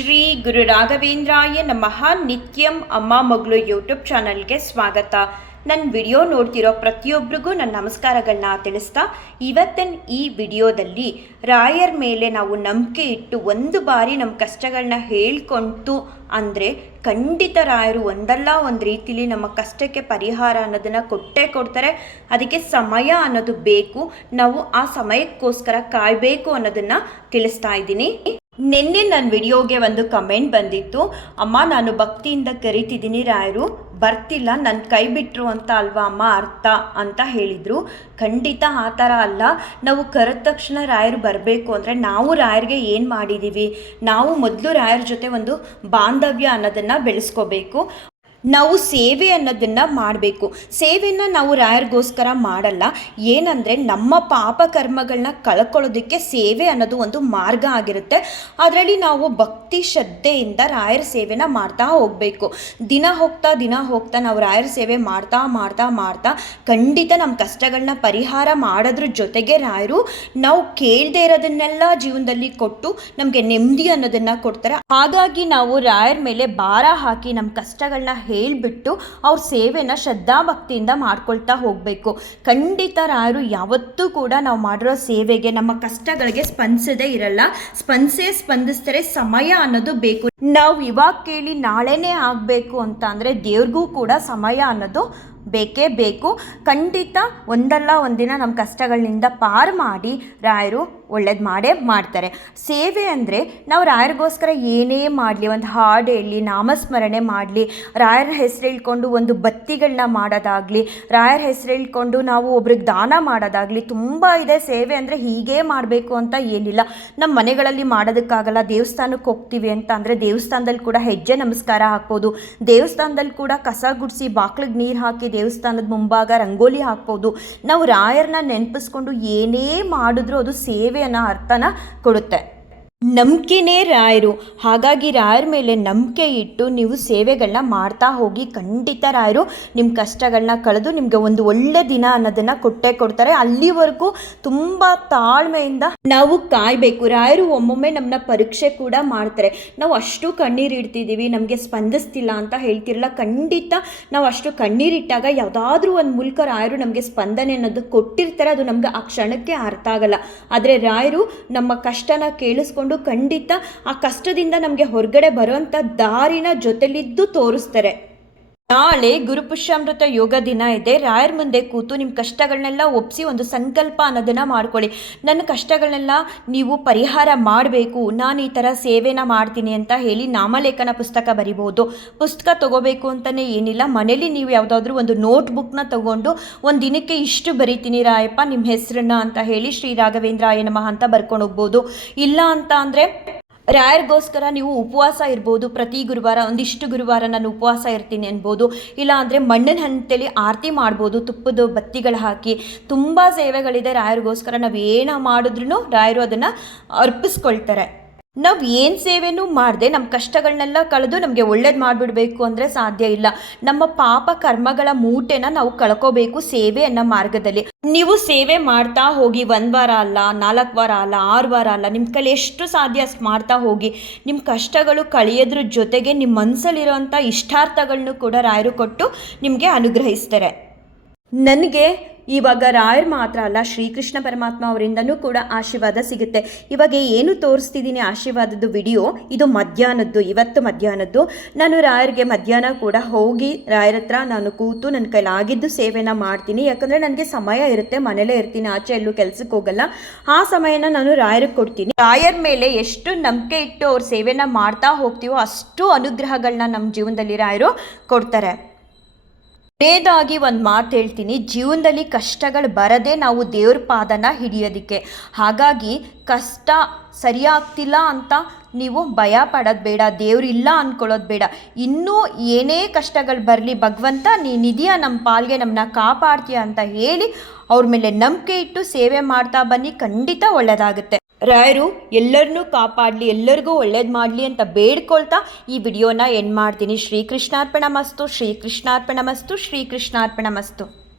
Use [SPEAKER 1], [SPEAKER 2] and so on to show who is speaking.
[SPEAKER 1] ಶ್ರೀ ಗುರು ರಾಘವೇಂದ್ರಾಯ ನಮಃ. ನಿತ್ಯಂ ಅಮ್ಮ ಮಗಳು ಯೂಟ್ಯೂಬ್ ಚಾನಲ್ಗೆ ಸ್ವಾಗತ. ನನ್ನ ವಿಡಿಯೋ ನೋಡ್ತಿರೋ ಪ್ರತಿಯೊಬ್ಬರಿಗೂ ನನ್ನ ನಮಸ್ಕಾರಗಳನ್ನ ತಿಳಿಸ್ತಾ, ಇವತ್ತಿನ ಈ ವಿಡಿಯೋದಲ್ಲಿ ರಾಯರ್ ಮೇಲೆ ನಾವು ನಂಬಿಕೆ ಇಟ್ಟು ಒಂದು ಬಾರಿ ನಮ್ಮ ಕಷ್ಟಗಳನ್ನ ಹೇಳ್ಕೊಂತು ಅಂದರೆ ಖಂಡಿತ ರಾಯರು ಒಂದಲ್ಲ ಒಂದು ರೀತಿಲಿ ನಮ್ಮ ಕಷ್ಟಕ್ಕೆ ಪರಿಹಾರ ಅನ್ನೋದನ್ನು ಕೊಟ್ಟೇ ಕೊಡ್ತಾರೆ. ಅದಕ್ಕೆ ಸಮಯ ಅನ್ನೋದು ಬೇಕು. ನಾವು ಆ ಸಮಯಕ್ಕೋಸ್ಕರ ಕಾಯಬೇಕು ಅನ್ನೋದನ್ನು ತಿಳಿಸ್ತಾ ಇದ್ದೀನಿ. ನಿನ್ನೆ ನನ್ನ ವಿಡಿಯೋಗೆ ಒಂದು ಕಮೆಂಟ್ ಬಂದಿತ್ತು. ಅಮ್ಮ, ನಾನು ಭಕ್ತಿಯಿಂದ ಕರಿತಿದ್ದೀನಿ ರಾಯರು. ಬರ್ತಿಲ್ಲ ನನ್ನ ಕೈ ಬಿಟ್ಟರು ಅಂತ ಅಲ್ವಾ ಅಮ್ಮ? ಅರ್ಥ ಅಂತ ಹೇಳಿದರು. ಖಂಡಿತ ಆ ಥರ ಅಲ್ಲ. ನಾವು ಕರೆದ ತಕ್ಷಣ ರಾಯರು ಬರಬೇಕು ಅಂದರೆ ನಾವು ರಾಯರಿಗೆ ಏನು ಮಾಡಿದ್ದೀವಿ ನಾವು ಮೊದಲು ರಾಯರ ಜೊತೆ ಒಂದು ಬಾಂಧವ್ಯ ಅನ್ನೋದನ್ನು ಬೆಳೆಸ್ಕೋಬೇಕು. ನಾವು ಸೇವೆ ಅನ್ನೋದನ್ನು ಮಾಡಬೇಕು. ಸೇವೆನ ನಾವು ರಾಯರಿಗೋಸ್ಕರ ಮಾಡಲ್ಲ. ಏನಂದರೆ ನಮ್ಮ ಪಾಪ ಕರ್ಮಗಳನ್ನ ಕಳ್ಕೊಳ್ಳೋದಕ್ಕೆ ಸೇವೆ ಅನ್ನೋದು ಒಂದು ಮಾರ್ಗ ಆಗಿರುತ್ತೆ. ಅದರಲ್ಲಿ ನಾವು ಭಕ್ತಿ ಶ್ರದ್ಧೆಯಿಂದ ರಾಯರ ಸೇವೆನ ಮಾಡ್ತಾ ಹೋಗಬೇಕು. ದಿನ ಹೋಗ್ತಾ ದಿನ ಹೋಗ್ತಾ ನಾವು ರಾಯರ ಸೇವೆ ಮಾಡ್ತಾ ಮಾಡ್ತಾ ಮಾಡ್ತಾ ಖಂಡಿತ ನಮ್ಮ ಕಷ್ಟಗಳನ್ನ ಪರಿಹಾರ ಮಾಡೋದ್ರ ಜೊತೆಗೆ ರಾಯರು ನಾವು ಕೇಳದೇ ಇರೋದನ್ನೆಲ್ಲ ಜೀವನದಲ್ಲಿ ಕೊಟ್ಟು ನಮಗೆ ನೆಮ್ಮದಿ ಅನ್ನೋದನ್ನು ಕೊಡ್ತಾರೆ. ಹಾಗಾಗಿ ನಾವು ರಾಯರ ಮೇಲೆ ಭಾರ ಹಾಕಿ ನಮ್ಮ ಕಷ್ಟಗಳನ್ನ ಹೇಳಿಬಿಟ್ಟು ಅವ್ರ ಸೇವೆನ ಶ್ರದ್ಧಾಭಕ್ತಿಯಿಂದ ಮಾಡ್ಕೊಳ್ತಾ ಹೋಗಬೇಕು. ಖಂಡಿತ ರಾಯರು ಯಾವತ್ತೂ ಕೂಡ ನಾವು ಮಾಡಿರೋ ಸೇವೆಗೆ, ನಮ್ಮ ಕಷ್ಟಗಳಿಗೆ ಸ್ಪಂದಿಸದೇ ಇರಲ್ಲ. ಸ್ಪಂದಿಸೇ ಸ್ಪಂದಿಸ್ತಾರೆ ಸಮಯ ಅನ್ನೋದು ಬೇಕು. ನಾವು ಇವಾಗ ಕೇಳಿ ನಾಳೆನೇ ಆಗಬೇಕು ಅಂತ ಅಂದರೆ ದೇವ್ರಿಗೂ ಕೂಡ ಸಮಯ ಅನ್ನೋದು ಬೇಕೇ ಬೇಕು. ಖಂಡಿತ ಒಂದಲ್ಲ ಒಂದಿನ ನಮ್ಮ ಕಷ್ಟಗಳಿಂದ ಪಾರು ಮಾಡಿ ರಾಯರು ಒಳ್ಳೇದು ಮಾಡೇ ಮಾಡ್ತಾರೆ. ಸೇವೆ ಅಂದರೆ ನಾವು ರಾಯರಿಗೋಸ್ಕರ ಏನೇ ಮಾಡಲಿ, ಒಂದು ಹಾಡು ಹೇಳಲಿ ನಾಮಸ್ಮರಣೆ ಮಾಡಲಿ, ರಾಯರ ಹೆಸರು ಹೇಳ್ಕೊಂಡು ಒಂದು ಬತ್ತಿಗಳನ್ನ ಮಾಡೋದಾಗಲಿ, ರಾಯರ ಹೆಸರು ಹೇಳ್ಕೊಂಡು ನಾವು ಒಬ್ರಿಗೆ ದಾನ ಮಾಡೋದಾಗಲಿ ತುಂಬ ಇದೆ. ಸೇವೆ ಅಂದರೆ ಹೀಗೇ ಮಾಡಬೇಕು ಅಂತ ಏನಿಲ್ಲ. ನಮ್ಮ ಮನೆಗಳಲ್ಲಿ ಮಾಡೋದಕ್ಕಾಗಲ್ಲ. ದೇವಸ್ಥಾನಕ್ಕೆ ಹೋಗ್ತೀವಿ ಅಂತ ಅಂದರೆ ದೇವಸ್ಥಾನದಲ್ಲಿ ಕೂಡ ಹೆಜ್ಜೆ ನಮಸ್ಕಾರ ಹಾಕ್ಬೋದು. ದೇವಸ್ಥಾನದಲ್ಲಿ ಕೂಡ ಕಸ ಗುಡಿಸಿ, ಬಾಕ್ಲಿಗೆ ನೀರು ಹಾಕಿ ದೇವಸ್ಥಾನದ ಮುಂಭಾಗ ರಂಗೋಲಿ ಹಾಕ್ಬೋದು. ನಾವು ರಾಯರನ್ನ ನೆನಪಿಸ್ಕೊಂಡು ಏನೇ ಮಾಡಿದ್ರೂ ಅದು ಸೇವೆ ಅನ್ನೋ ಅರ್ಥನ ಕೊಡುತ್ತೆ. ನಂಬಿಕೆನೇ ರಾಯರು. ಹಾಗಾಗಿ ರಾಯರ ಮೇಲೆ ನಂಬಿಕೆ ಇಟ್ಟು ನೀವು ಸೇವೆಗಳನ್ನ ಮಾಡ್ತಾ ಹೋಗಿ ಖಂಡಿತ ರಾಯರು ನಿಮ್ಮ ಕಷ್ಟಗಳನ್ನ ಕಳೆದು ನಿಮಗೆ ಒಂದು ಒಳ್ಳೆ ದಿನ ಅನ್ನೋದನ್ನು ಕೊಟ್ಟೇ ಕೊಡ್ತಾರೆ. ಅಲ್ಲಿವರೆಗೂ ತುಂಬ ತಾಳ್ಮೆಯಿಂದ ನಾವು ಕಾಯಬೇಕು. ರಾಯರು ಒಮ್ಮೊಮ್ಮೆ ನಮ್ಮನ್ನ ಪರೀಕ್ಷೆ ಕೂಡ ಮಾಡ್ತಾರೆ. ನಾವು ಅಷ್ಟು ಕಣ್ಣೀರು ಇಡ್ತಿದ್ದೀವಿ ನಮಗೆ ಸ್ಪಂದಿಸ್ತಿಲ್ಲ ಅಂತ ಹೇಳ್ತಿರಲ್ಲ. ಖಂಡಿತ ನಾವು ಅಷ್ಟು ಕಣ್ಣೀರಿಟ್ಟಾಗ ಯಾವುದಾದ್ರೂ ಒಂದು ಮೂಲಕ ರಾಯರು ನಮಗೆ ಸ್ಪಂದನೆ ಅನ್ನೋದು ಕೊಟ್ಟಿರ್ತಾರೆ. ಅದು ನಮ್ಗೆ ಆ ಕ್ಷಣಕ್ಕೆ ಅರ್ಥ ಆಗಲ್ಲ. ಆದರೆ ರಾಯರು ನಮ್ಮ ಕಷ್ಟನ ಕೇಳಿಸ್ಕೊಂಡು ಖಂಡಿತ ಆ ಕಷ್ಟದಿಂದ ನಮಗೆ ಹೊರಗಡೆ ಬರುವಂಥ ದಾರಿನ ಜೊತೆಲಿದ್ದು ತೋರಿಸ್ತಾರೆ. ನಾಳೆ ಗುರುಪುಷ್ಯಾಮೃತ ಯೋಗ ದಿನ ಇದೆ. ರಾಯರ ಮುಂದೆ ಕೂತು ನಿಮ್ಮ ಕಷ್ಟಗಳನ್ನೆಲ್ಲ ಒಪ್ಪಿಸಿ ಒಂದು ಸಂಕಲ್ಪ ಅನ್ನೋದನ್ನು ಮಾಡ್ಕೊಳ್ಳಿ. ನನ್ನ ಕಷ್ಟಗಳನ್ನೆಲ್ಲ ನೀವು ಪರಿಹಾರ ಮಾಡಬೇಕು. ನಾನು ಈ ಥರ ಸೇವೆನ ಮಾಡ್ತೀನಿ ಅಂತ ಹೇಳಿ ನಾಮಲೇಖನ ಪುಸ್ತಕ ಬರಿಬೋದು. ಪುಸ್ತಕ ತಗೋಬೇಕು ಅಂತಲೇ ಏನಿಲ್ಲ. ಮನೇಲಿ ನೀವು ಯಾವುದಾದ್ರೂ ಒಂದು ನೋಟ್ ಬುಕ್ನ ತಗೊಂಡು ಒಂದು ದಿನಕ್ಕೆ ಇಷ್ಟು ಬರಿತೀನಿ ರಾಯಪ್ಪ ನಿಮ್ಮ ಹೆಸರನ್ನ ಅಂತ ಹೇಳಿ ಶ್ರೀ ರಾಘವೇಂದ್ರಾಯ ನಮಃ ಅಂತ ಬರ್ಕೊಂಡು ಹೋಗ್ಬೋದು. ಇಲ್ಲ ಅಂತ ಅಂದರೆ ರಾಯರಿಗೋಸ್ಕರ ನೀವು ಉಪವಾಸ ಇರ್ಬೋದು. ಪ್ರತಿ ಗುರುವಾರ ಒಂದಿಷ್ಟು ಗುರುವಾರ ನಾನು ಉಪವಾಸ ಇರ್ತೀನಿ ಅನ್ಬೋದು ಇಲ್ಲ ಅಂದರೆ ಮಣ್ಣಿನ ಹಂತಲ್ಲಿ ಆರತಿ ಮಾಡ್ಬೋದು, ತುಪ್ಪದ ಬತ್ತಿಗಳು ಹಾಕಿ. ತುಂಬ ಸೇವೆಗಳಿದೆ ರಾಯರಿಗೋಸ್ಕರ. ನಾವು ಏನು ಮಾಡಿದ್ರೂ ರಾಯರು ಅದನ್ನು ಅರ್ಪಿಸ್ಕೊಳ್ತಾರೆ. ನಾವು ಏನು ಸೇವೆನೂ ಮಾಡದೆ ನಮ್ಮ ಕಷ್ಟಗಳನ್ನೆಲ್ಲ ಕಳೆದು ನಮಗೆ ಒಳ್ಳೇದು ಮಾಡಿಬಿಡಬೇಕು ಅಂದರೆ ಸಾಧ್ಯ ಇಲ್ಲ. ನಮ್ಮ ಪಾಪ ಕರ್ಮಗಳ ಮೂಟೆನ ನಾವು ಕಳ್ಕೋಬೇಕು ಸೇವೆ ಅನ್ನೋ ಮಾರ್ಗದಲ್ಲಿ. ನೀವು ಸೇವೆ ಮಾಡ್ತಾ ಹೋಗಿ ಒಂದು ವಾರ ಅಲ್ಲ, ನಾಲ್ಕು ವಾರ ಅಲ್ಲ, ಆರು ವಾರ ಅಲ್ಲ ನಿಮ್ಮ ಕೈಲಿ ಎಷ್ಟು ಸಾಧ್ಯ ಅಷ್ಟು ಮಾಡ್ತಾ ಹೋಗಿ. ನಿಮ್ಮ ಕಷ್ಟಗಳು ಕಳೆಯೋದ್ರ ಜೊತೆಗೆ ನಿಮ್ಮ ಮನಸ್ಸಲ್ಲಿರೋಂಥ ಇಷ್ಟಾರ್ಥಗಳನ್ನೂ ಕೂಡ ರಾಯರು ಕೊಟ್ಟು ನಿಮಗೆ ಅನುಗ್ರಹಿಸ್ತಾರೆ. ನನಗೆ ಇವಾಗ ರಾಯರ್ ಮಾತ್ರ ಅಲ್ಲ, ಶ್ರೀಕೃಷ್ಣ ಪರಮಾತ್ಮ ಅವರಿಂದನೂ ಕೂಡ ಆಶೀರ್ವಾದ ಸಿಗುತ್ತೆ. ಇವಾಗ ಏನು ತೋರಿಸ್ತಿದ್ದೀನಿ ಆಶೀರ್ವಾದದ್ದು ವಿಡಿಯೋ, ಇದು ಮಧ್ಯಾಹ್ನದ್ದು, ಇವತ್ತು ಮಧ್ಯಾಹ್ನದ್ದು. ನಾನು ರಾಯರಿಗೆ ಮಧ್ಯಾಹ್ನ ಕೂಡ ಹೋಗಿ ರಾಯರ ಹತ್ರ ನಾನು ಕೂತು ನನ್ನ ಕೈಲಾಗಿದ್ದು ಸೇವೆನ ಮಾಡ್ತೀನಿ. ಯಾಕಂದರೆ ನನಗೆ ಸಮಯ ಇರುತ್ತೆ, ಮನೇಲೇ ಇರ್ತೀನಿ, ಆಚೆ ಎಲ್ಲೂ ಕೆಲಸಕ್ಕೆ ಹೋಗಲ್ಲ. ಆ ಸಮಯನ ನಾನು ರಾಯರಿಗೆ ಕೊಡ್ತೀನಿ. ರಾಯರ ಮೇಲೆ ಎಷ್ಟು ನಂಬಿಕೆ ಇಟ್ಟು ಅವ್ರ ಸೇವೆನ ಮಾಡ್ತಾ ಹೋಗ್ತೀವೋ ಅಷ್ಟು ಅನುಗ್ರಹಗಳನ್ನ ನಮ್ಮ ಜೀವನದಲ್ಲಿ ರಾಯರು ಕೊಡ್ತಾರೆ. ಕೊನೆಯದಾಗಿ ಒಂದು ಮಾತು ಹೇಳ್ತೀನಿ. ಜೀವನದಲ್ಲಿ ಕಷ್ಟಗಳು ಬರದೇ ನಾವು ದೇವ್ರ ಪಾದನ ಹಿಡಿಯೋದಕ್ಕೆ. ಹಾಗಾಗಿ ಕಷ್ಟ ಸರಿಯಾಗ್ತಿಲ್ಲ ಅಂತ ನೀವು ಭಯ ಪಡೋದು ಬೇಡ ದೇವರಿಲ್ಲ ಅಂದ್ಕೊಳ್ಳೋದು ಬೇಡ. ಇನ್ನೂ ಏನೇ ಕಷ್ಟಗಳು ಬರಲಿ, ಭಗವಂತ ನೀನಿದೆಯಾ ನಮ್ಮ ಪಾಲ್ಗೆ ನಮ್ಮನ್ನ ಕಾಪಾಡ್ತೀಯ ಅಂತ ಹೇಳಿ ಅವ್ರ ಮೇಲೆ ನಂಬಿಕೆ ಇಟ್ಟು ಸೇವೆ ಮಾಡ್ತಾ ಬನ್ನಿ. ಖಂಡಿತ ಒಳ್ಳೆಯದಾಗುತ್ತೆ ರಾಯರು, ಎಲ್ಲರನ್ನೂ ಕಾಪಾಡಲಿ, ಎಲ್ಲರಿಗೂ ಒಳ್ಳೇದು ಮಾಡಲಿ ಅಂತ ಬೇಡ್ಕೊಳ್ತಾ ಈ ವಿಡಿಯೋನ ಎಂಡ್ ಮಾಡ್ತೀನಿ. ಶ್ರೀಕೃಷ್ಣಾರ್ಪಣ ಮಸ್ತು ಶ್ರೀಕೃಷ್ಣಾರ್ಪಣ ಮಸ್ತು ಶ್ರೀಕೃಷ್ಣಾರ್ಪಣ ಮಸ್ತು.